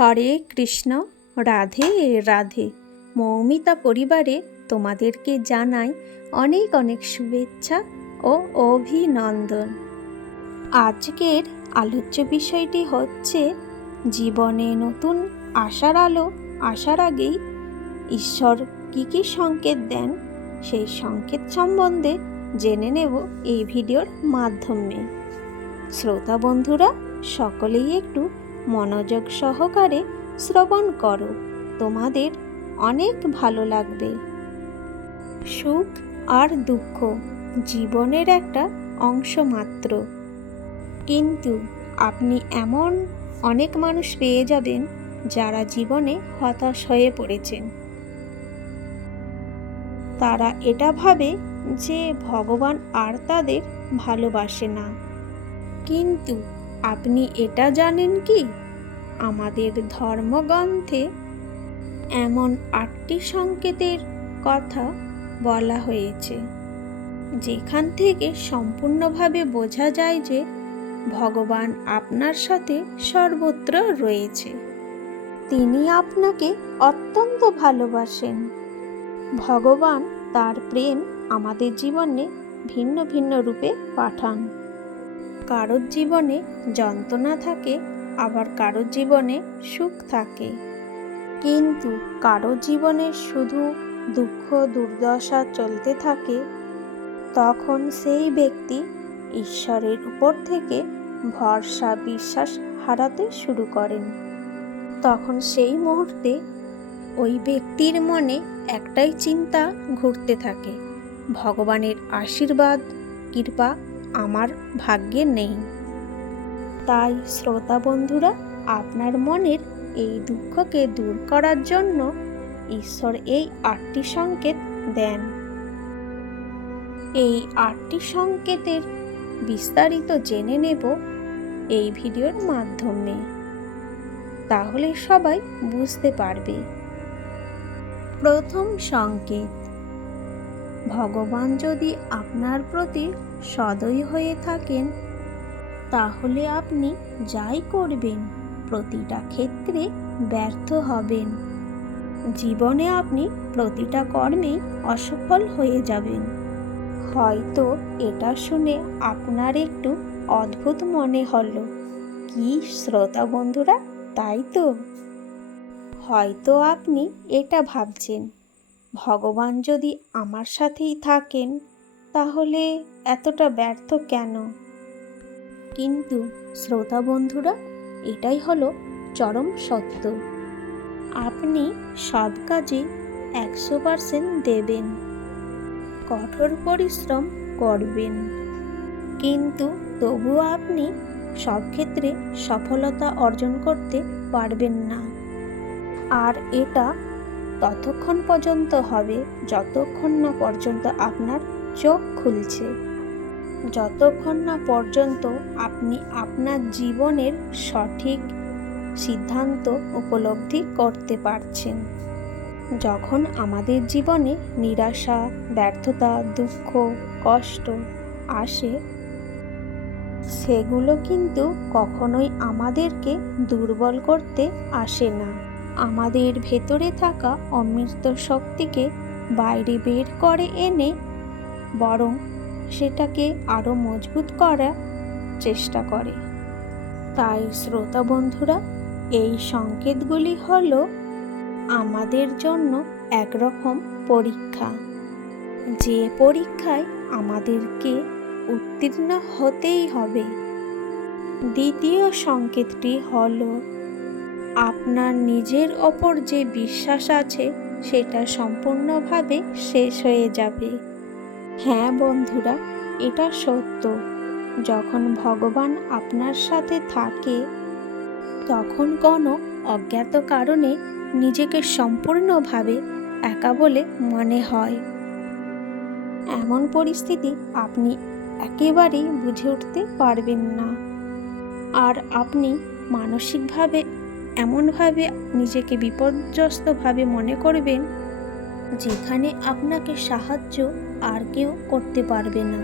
হরে কৃষ্ণ, রাধে রাধে। মৌমিতা পরিবারে তোমাদেরকে জানাই অনেক অনেক শুভেচ্ছা ও অভিনন্দন। আজকের আলোচ্য বিষয়টি হচ্ছে জীবনে নতুন আশার আলো আসার আগেই ঈশ্বর কী কী সংকেত দেন সেই সংকেত সম্বন্ধে জেনে নেব এই ভিডিওর মাধ্যমে। শ্রোতা বন্ধুরা, সকলেই একটু মনোযোগ সহকারে শ্রবণ করো। তোমাদের অনেক ভালো লাগবে। সুখ আর দুঃখ জীবনের একটা অংশ মাত্র। কিন্তু আপনি এমন অনেক মানুষ পেয়ে যাবেন যারা জীবনে হতাশ হয়ে পড়েছেন। তারা এটা ভাবে যে ভগবান আর তাদের ভালোবাসে না। কিন্তু আপনি এটা জানেন কি? আমাদের ধর্মগ্রন্থে এমন আটটি সংকেতের কথা বলা হয়েছে, যেখান থেকে সম্পূর্ণভাবে বোঝা যায় যে ভগবান আপনার সাথে সর্বত্র রয়েছে। তিনি আপনাকে অত্যন্ত ভালোবাসেন। ভগবান তার প্রেম আমাদের জীবনে ভিন্ন ভিন্ন রূপে পাঠান। কারোর জীবনে যন্ত্রণা থাকে আবার কারোর জীবনে সুখ থাকে। কিন্তু কারও জীবনে শুধু দুঃখ, দুর্দশা চলতে থাকে, তখন সেই ব্যক্তি ঈশ্বরের উপর থেকে ভরসা, বিশ্বাস হারাতে শুরু করেন। তখন সেই মুহূর্তে ওই ব্যক্তির মনে একটাই চিন্তা ঘুরতে থাকে, ভগবানের আশীর্বাদ, কৃপা আমার ভাগ্যে নেই। তাই শ্রোতা বন্ধুরা, আপনার মনের এই দুঃখকে দূর করার জন্য ঈশ্বর এই আটটি সংকেত দেন। এই আটটি সংকেতের বিস্তারিত জেনে নেব এই ভিডিওর মাধ্যমে। তাহলে সবাই বুঝতে পারবে। প্রথম সংকেত, ভগবান যদি আপনার প্রতি সদয় হয়ে থাকেন তাহলে আপনি যাই করবেন, প্রতিটা ক্ষেত্রে ব্যর্থ হবেন। জীবনে আপনি প্রতিটা কর্মে অসফল হয়ে যাবেন। হয়তো এটা শুনে আপনার একটু অদ্ভুত মনে হলো। কি শ্রোতা বন্ধুরা, তাই তো? হয়তো আপনি এটা ভাবছেন। ভগবান যদি আমার সাথেই থাকেন, তাহলে এতটা ব্যর্থ কেন? কিন্তু শ্রোতা বন্ধুরা, এটাই হলো চরম সত্য। আপনি সব কাজে একশো পারসেন্ট দেবেন, কঠোর পরিশ্রম করবেন। কিন্তু তবুও আপনি সব ক্ষেত্রে সফলতা অর্জন করতে পারবেন না। আর এটা ততক্ষণ পর্যন্ত হবে, যতক্ষণ না পর্যন্ত আপনার চোখ খুলছে। যতক্ষণ না পর্যন্ত আপনি আপনার জীবনের সঠিক সিদ্ধান্ত উপলব্ধি করতে পারছেন। যখন আমাদের জীবনে নিরাশা, ব্যর্থতা, দুঃখ, কষ্ট আসে, সেগুলো কিন্তু কখনোই আমাদেরকে দুর্বল করতে আসে না। আমাদের ভেতরে থাকা অমৃত শক্তিকে বাইরে বের করে এনে বরং সেটাকে আরও মজবুত করার চেষ্টা করে। তাই শ্রোতা বন্ধুরা, এই সংকেতগুলি হল আমাদের জন্য একরকম পরীক্ষা। যে পরীক্ষায় আমাদেরকে উত্তীর্ণ হতেই হবে। দ্বিতীয় সংকেতটি হল, আপনার নিজের ওপর যে বিশ্বাস আছে, সেটা সম্পূর্ণভাবে শেষ হয়ে যাবে। হ্যাঁ বন্ধুরা, এটা সত্য। যখন ভগবান আপনার সাথে থাকে, তখন কোনো অজ্ঞাত কারণে নিজেকে সম্পূর্ণভাবে একা বলে মনে হয়। এমন পরিস্থিতি আপনি একেবারেই বুঝে উঠতে পারবেন না। আর আপনি মানসিকভাবে এমনভাবে নিজেকে বিপর্যস্তভাবে মনে করবেন যেখানে আপনাকে সাহায্য আর কেউ করতে পারবে না।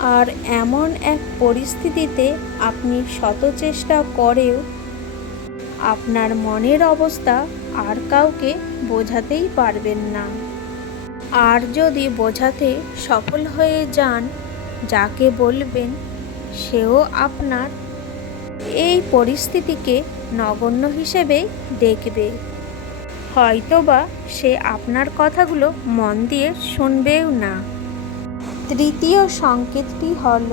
আর এমন এক পরিস্থিতিতে আপনি শত চেষ্টা করেও আপনার মনের অবস্থা আর কাউকে বোঝাতেই পারবেন না। আর যদি বোঝাতে সফল হয়ে যান, যাকে বলবেন, সেও আপনার এই পরিস্থিতিকে নগণ্য হিসেবে দেখবে। হয়তোবা সে আপনার কথাগুলো মন দিয়ে শুনবেও না। তৃতীয় সংকেতটি হল,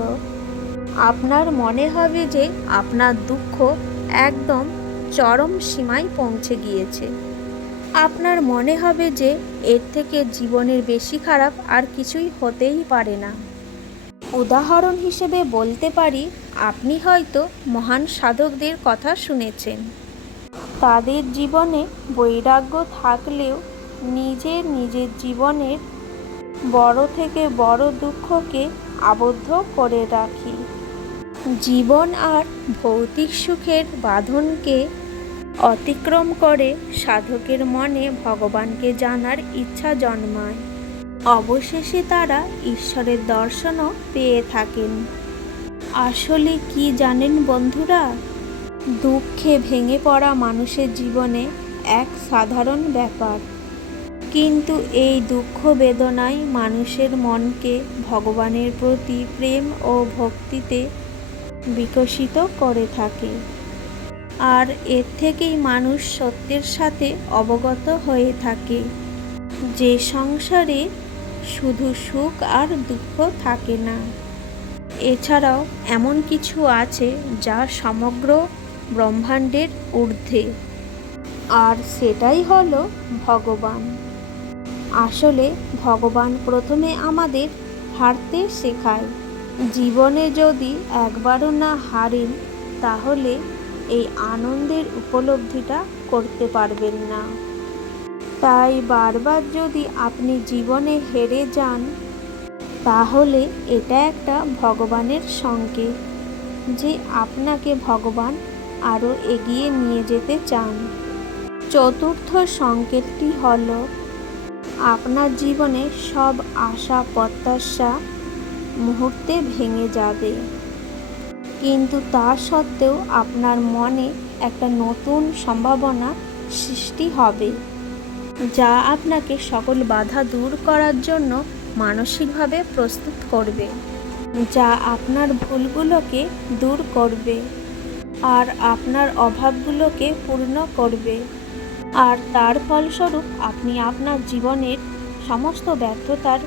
আপনার মনে হবে যে আপনার দুঃখ একদম চরম সীমায় পৌঁছে গিয়েছে। আপনার মনে হবে যে এর থেকে জীবনের বেশি খারাপ আর কিছুই হতেই পারে না। উদাহরণ হিসেবে বলতে পারি, আপনি হয়তো মহান সাধকদের কথা শুনেছেন। তাদের জীবনে বৈরাগ্য থাকলেও নিজের নিজের জীবনের বড় থেকে বড় দুঃখকে আবদ্ধ করে রাখি। জীবন আর ভৌতিক সুখের বাঁধনকে অতিক্রম করে সাধকের মনে ভগবানকে জানার ইচ্ছা জন্মায়। অবশেষে তারা ঈশ্বরের দর্শনও পেয়ে থাকেন। আসলে কি জানেন বন্ধুরা? দুঃখে ভেঙে পড়া মানুষের জীবনে এক সাধারণ ব্যাপার। কিন্তু এই দুঃখ বেদনায় মানুষের মনকে ভগবানের প্রতি প্রেম ও ভক্তিতে বিকশিত করে থাকে। আর এর থেকেই মানুষ সত্যের সাথে অবগত হয়ে থাকে। যে সংসারে শুধু সুখ আর দুঃখ থাকে না। এছাড়াও এমন কিছু আছে যা সমগ্র ব্রহ্মাণ্ডের ঊর্ধ্বে। আর সেটাই হলো ভগবান। আসলে ভগবান প্রথমে আমাদের হারতে শেখায়। জীবনে যদি একবারও না হারেন, তাহলে এই আনন্দের উপলব্ধিটা করতে পারবেন না। তাই বারবার যদি আপনি জীবনে হেরে যান, তাহলে এটা একটা ভগবানের সংকেত যে আপনাকে ভগবান আরও এগিয়ে নিয়ে যেতে চান। চতুর্থ সংকেতটি হল, আপনার জীবনে সব আশা, প্রত্যাশা মুহূর্তে ভেঙে যাবে। কিন্তু তা সত্ত্বেও আপনার মনে একটা নতুন সম্ভাবনা সৃষ্টি হবে, যা আপনাকে সকল বাধা দূর করার জন্য মানসিকভাবে প্রস্তুত করবে, যা আপনার ভুলগুলোকে দূর করবে। আর আপনার অভাবগুলোকে পূর্ণ করবে। আর তার ফলস্বরূপ আপনি আপনার জীবনের সমস্ত ব্যর্থতার,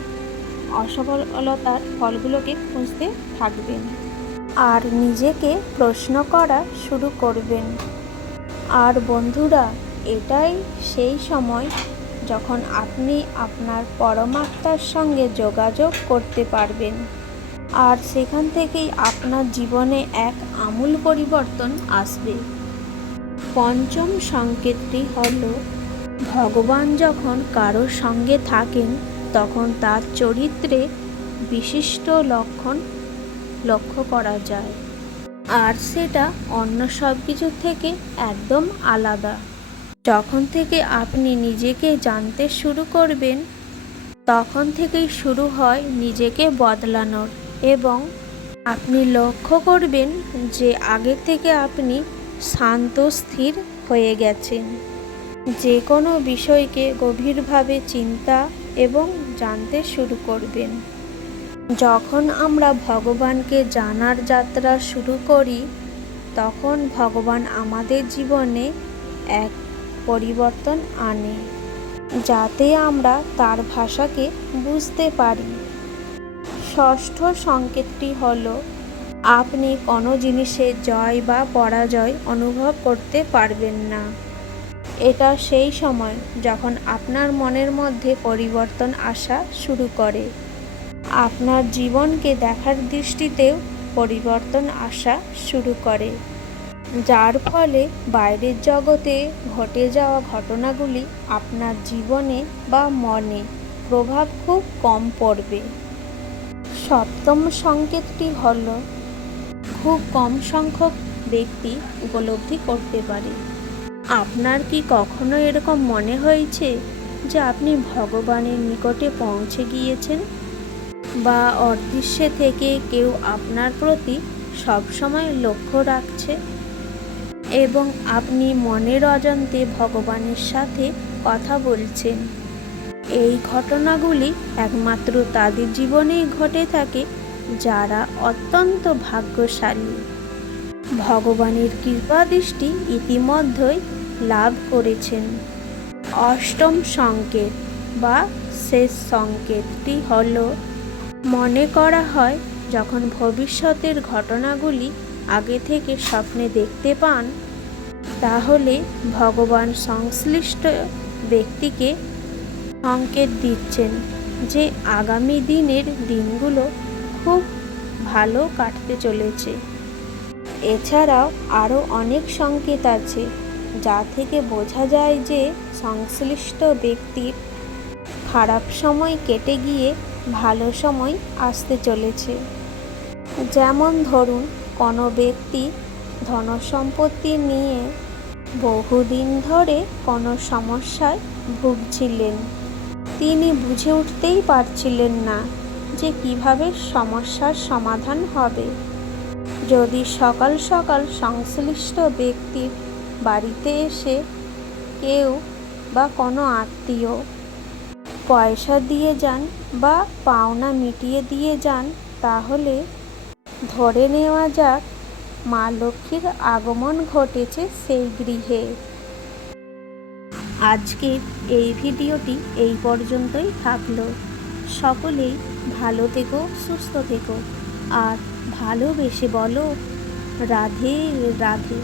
অসফলতার ফলগুলোকে খুঁজতে থাকবেন আর নিজেকে প্রশ্ন করা শুরু করবেন। আর বন্ধুরা, এটাই সেই সময় যখন আপনি আপনার পরমাত্মার সঙ্গে যোগাযোগ করতে পারবেন। আর সেখান থেকেই আপনার জীবনে এক আমূল পরিবর্তন আসবে। পঞ্চম সংকেতটি হল, ভগবান যখন কারোর সঙ্গে থাকেন, তখন তার চরিত্রে বিশিষ্ট লক্ষণ লক্ষ্য করা যায়। আর সেটা অন্য সব কিছুর থেকে একদম আলাদা। যখন থেকে আপনি নিজেকে জানতে শুরু করবেন, তখন থেকেই শুরু হয় নিজেকে বদলানোর। এবং আপনি লক্ষ্য করবেন যে আগে থেকে আপনি শান্ত, স্থির হয়ে গেছেন। যে কোনো বিষয়কে গভীরভাবে চিন্তা এবং জানতে শুরু করবেন। যখন আমরা ভগবানকে জানার যাত্রা শুরু করি, তখন ভগবান আমাদের জীবনে এক পরিবর্তন আনে, যাতে আমরা তার ভাষাকে বুঝতে পারি। ষষ্ঠ সংকেতটি হল, আপনি কোনো জিনিসে জয় বা পরাজয় অনুভব করতে পারবেন না। এটা সেই সময় যখন আপনার মনের মধ্যে পরিবর্তন আসা শুরু করে। আপনার জীবনকে দেখার দৃষ্টিতেও পরিবর্তন আসা শুরু করে। যার ফলে বাইরের জগতে ঘটে যাওয়া ঘটনাগুলি আপনার জীবনে বা মনে প্রভাব খুব কম পড়বে। সপ্তম সংকেতটি হল, খুব কম সংখ্যক ব্যক্তি উপলব্ধি করতে পারে। আপনার কি কখনো এরকম মনে হয়েছে যে আপনি ভগবানের নিকটে পৌঁছে গিয়েছেন? বা অদৃশ্যে থেকে কেউ আপনার প্রতি সবসময় লক্ষ্য রাখছে? এবং আপনি মনের অজান্তে ভগবানের সাথে কথা বলছেন। এই ঘটনাগুলি একমাত্র তাদের জীবনেই ঘটে থাকে, যারা অত্যন্ত ভাগ্যশালী। ভগবানের কৃপাদৃষ্টি ইতিমধ্যেই লাভ করেছেন। অষ্টম সংকেত বা শেষ সংকেতটি হল, মনে করা হয় যখন ভবিষ্যতের ঘটনাগুলি আগে থেকে স্বপ্নে দেখতে পান, তাহলে ভগবান সংশ্লিষ্ট ব্যক্তিকে সংকেত দিচ্ছেন যে আগামী দিনের দিনগুলো খুব ভালো কাটতে চলেছে। এছাড়াও আরও অনেক সংকেত আছে, যা থেকে বোঝা যায় যে সংশ্লিষ্ট ব্যক্তির খারাপ সময় কেটে গিয়ে ভালো সময় আসতে চলেছে। যেমন ধরুন, কোনো ব্যক্তি ধনসম্পত্তি নিয়ে বহুদিন ধরে কোনো সমস্যায় ভুগছিলেন। তিনি বুঝে উঠতেই পারছিলেন না যে কীভাবে সমস্যার সমাধান হবে। যদি সকাল সকাল সংশ্লিষ্ট ব্যক্তির বাড়িতে এসে কেউ বা কোনো আত্মীয় পয়সা দিয়ে যান বা পাওনা মিটিয়ে দিয়ে যান, তাহলে ধরে নেওয়া যাক মা লক্ষ্মীর আগমন ঘটেছে সেই গৃহে। আজকের এই ভিডিওটি এই পর্যন্তই থাকল। সকলেই ভালো থেকো, সুস্থ থেকো। আর ভালোবেসে বলো, রাধে রাধে।